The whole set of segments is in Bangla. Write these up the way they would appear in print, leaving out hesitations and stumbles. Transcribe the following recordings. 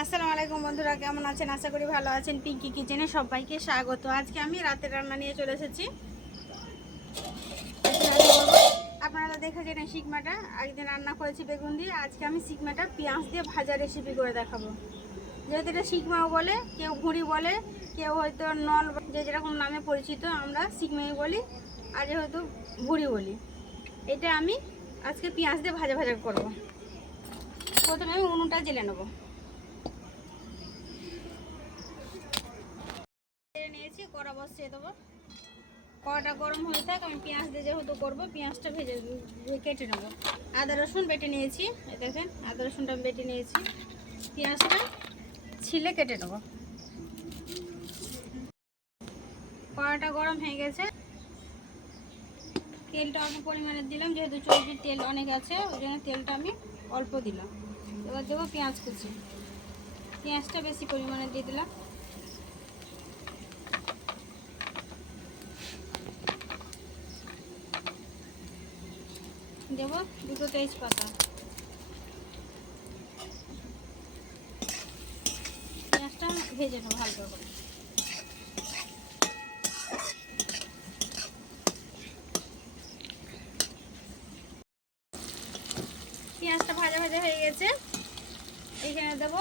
আসসালামু আলাইকুম বন্ধুরা, কেমন আছেন? আশা করি ভালো আছেন। পিঙ্কি কিচেনে সবাইকে স্বাগত। আজকে আমি রাতের রান্না নিয়ে চলে এসেছি। আপনারা দেখেছেন এই শিকমাটা, একদিন রান্না করেছি বেগুন দিয়ে। আজকে আমি শিকমাটা পেঁয়াজ দিয়ে ভাজা রেসিপি করে দেখাবো। যেহেতু এটা শিকমাও বলে, কেউ ভুঁড়ি বলে, কেউ হয়তো নল, যে যেরকম নামে পরিচিত, আমরা শিকমাই বলি, আর যেহেতু ভুঁড়ি বলি। এটা আমি আজকে পেঁয়াজ দিয়ে ভাজা ভাজা করব। প্রথমে আমি উনুনটা জ্বেলে নেবো। নিয়েছি, কড়া বসিয়ে দেবো। কড়াটা গরম হয়ে থাক, আমি পেঁয়াজ দিয়ে যেহেতু করবো, পেঁয়াজটা কেটে নেবো। আদা রসুন বেটে নিয়েছি, দেখেন আদা রসুনটা বেটে নিয়েছি। পেঁয়াজটা ছিলে কেটে নেবো। কড়াটা গরম হয়ে গেছে, তেলটা অল্প পরিমাণে দিলাম, যেহেতু চর্বির তেল অনেক আছে ওই জন্য তেলটা আমি অল্প দিলাম। এবার দেবো পেঁয়াজ কুচি, পেঁয়াজটা বেশি পরিমাণে দিয়ে দিলাম। দেব দুটো তেজপাতা, পেঁয়াজটা ভেজে নেবো হালকা করে। পেঁয়াজটা ভাজা ভাজা হয়ে গেছে, এখানে দেবো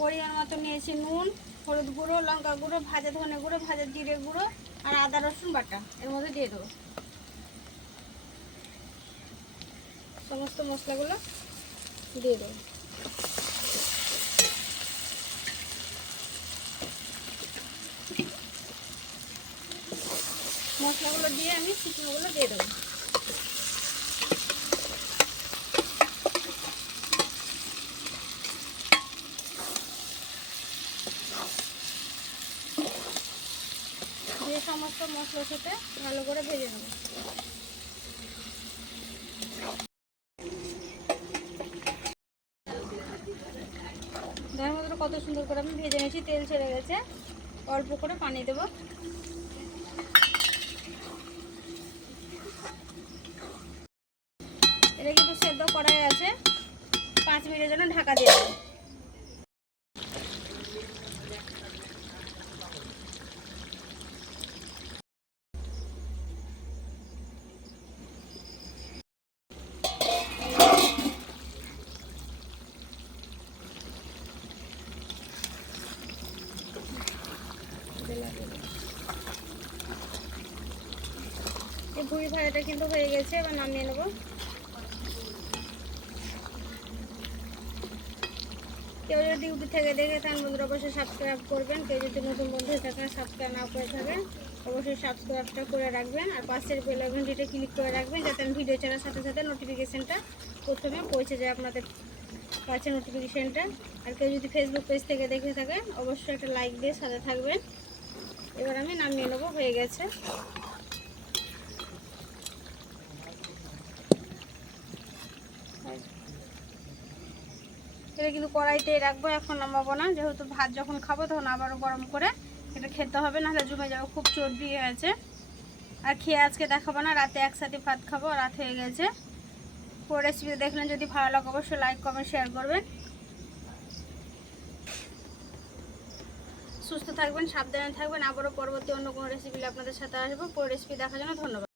পরিমাণ মতো নিয়েছি নুন, হলুদ গুঁড়ো, লঙ্কা গুঁড়ো, ভাজা ধনে গুঁড়ো, ভাজা জিরে গুঁড়ো আর আদা রসুন বাটা এর মধ্যে দিয়ে দেবো। সমস্ত মশলাগুলো দিয়ে দেবো। মশলাগুলো দিয়ে আমি শুকনোগুলো দিয়ে দেবো। দিয়ে সমস্ত মশলার সাথে ভালো করে ভেজে নেব। দেখার মতো কত সুন্দর করে আমি ভেজে নিয়েছি, তেল ছেড়ে গেছে। অল্প করে পানি দেবো। এটা কিন্তু সেদ্ধ করাই আছে, 5 মিনিটের জন্য ঢাকা দিয়ে দেবো। এই ভুঁড়ি ভাজাটা কিন্তু হয়ে গেছে, এবার নামিয়ে নেবো। কেউ যদি ইউটিউব থেকে দেখে থাকেন বন্ধুরা অবশ্যই সাবস্ক্রাইব করবেন। কেউ যদি নতুন বন্ধু হয়ে থাকেন, সাবস্ক্রাইব না করে থাকেন, অবশ্যই সাবস্ক্রাইবটা করে রাখবেন আর পাশের বেল আইকনটিতে ক্লিক করে রাখবেন, যাতে আমি ভিডিও ছাড়ার সাথে সাথে নোটিফিকেশানটা প্রথমে পৌঁছে যায় আপনাদের কাছে নোটিফিকেশানটা। আর কেউ যদি ফেসবুক পেজ থেকে দেখে থাকেন অবশ্যই একটা লাইক দিয়ে সাথে থাকবেন। এবার আমি নামিয়ে নেবো, হয়ে গেছে। এটা কিন্তু কড়াইতে রাখবো, এখন নামাবো না, যেহেতু ভাত যখন খাবো তখন আবারও গরম করে এটা খেতে হবে, নাহলে জমে যাবে, খুব চর্বি আছে। আর খেয়ে আজকে দেখাবো না, রাতে একসাথে ভাত খাবো, রাত হয়ে গেছে। পুরো রেসিপি দেখলেন, যদি ভালো লাগে অবশ্যই লাইক কমেন্ট শেয়ার করবেন। সুস্থ থাকবেন, সাবধানে থাকবেন। আবারও পরবর্তী অন্য কোনো রেসিপি আপনাদের সাথে আসবো। পুরো রেসিপি দেখার জন্য ধন্যবাদ।